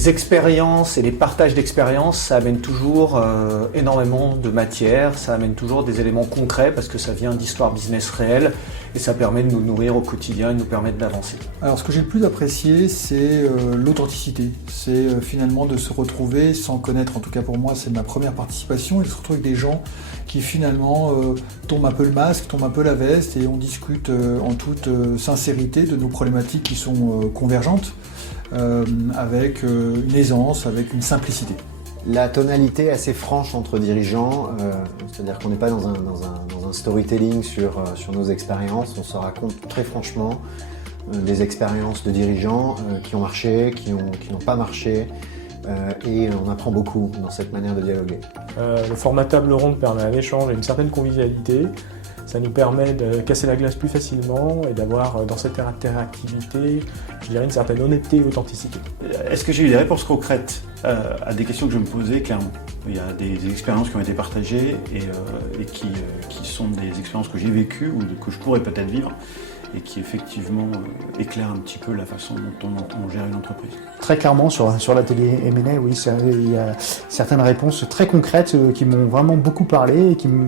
Les expériences et les partages d'expériences, ça amène toujours énormément de matière, ça amène toujours des éléments concrets parce que ça vient d'histoires business réelles et ça permet de nous nourrir au quotidien et de nous permettre d'avancer. Alors ce que j'ai le plus apprécié, c'est l'authenticité. C'est finalement de se retrouver sans connaître, en tout cas pour moi, c'est ma première participation, et de se retrouver avec des gens qui finalement tombent un peu le masque, tombent un peu la veste et on discute en toute sincérité de nos problématiques qui sont convergentes. Avec une aisance, avec une simplicité. La tonalité assez franche entre dirigeants, c'est-à-dire qu'on n'est pas dans un storytelling sur nos expériences, on se raconte très franchement des expériences de dirigeants qui ont marché, qui n'ont pas marché, et on apprend beaucoup dans cette manière de dialoguer. Le format table ronde permet un échange et une certaine convivialité. Ça nous permet de casser la glace plus facilement et d'avoir dans cette interactivité, je dirais, une certaine honnêteté et authenticité. Est-ce que j'ai eu des réponses concrètes à des questions que je me posais? Clairement, il y a des expériences qui ont été partagées et qui sont des expériences que j'ai vécues ou que je pourrais peut-être vivre et qui effectivement éclairent un petit peu la façon dont on gère une entreprise. Très clairement, sur l'atelier M&A, oui, il y a certaines réponses très concrètes qui m'ont vraiment beaucoup parlé et qui me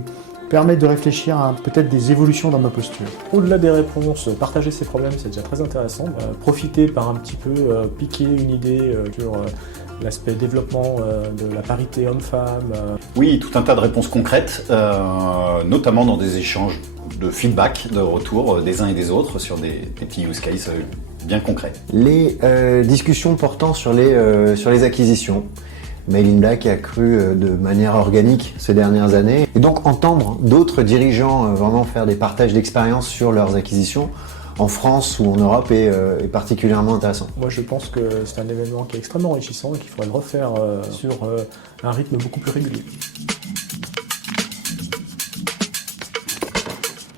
permettent de réfléchir à peut-être des évolutions dans ma posture. Au-delà des réponses, partager ses problèmes, c'est déjà très intéressant. Profiter par un petit peu, piquer une idée sur l'aspect développement de la parité homme-femme. Oui, tout un tas de réponses concrètes, notamment dans des échanges de feedback, de retour des uns et des autres sur des petits use cases bien concrets. Les discussions portant sur les acquisitions. Mail in Black a cru de manière organique ces dernières années. Et donc entendre d'autres dirigeants vraiment faire des partages d'expériences sur leurs acquisitions en France ou en Europe est particulièrement intéressant. Moi je pense que c'est un événement qui est extrêmement enrichissant et qu'il faudrait le refaire sur un rythme beaucoup plus régulier.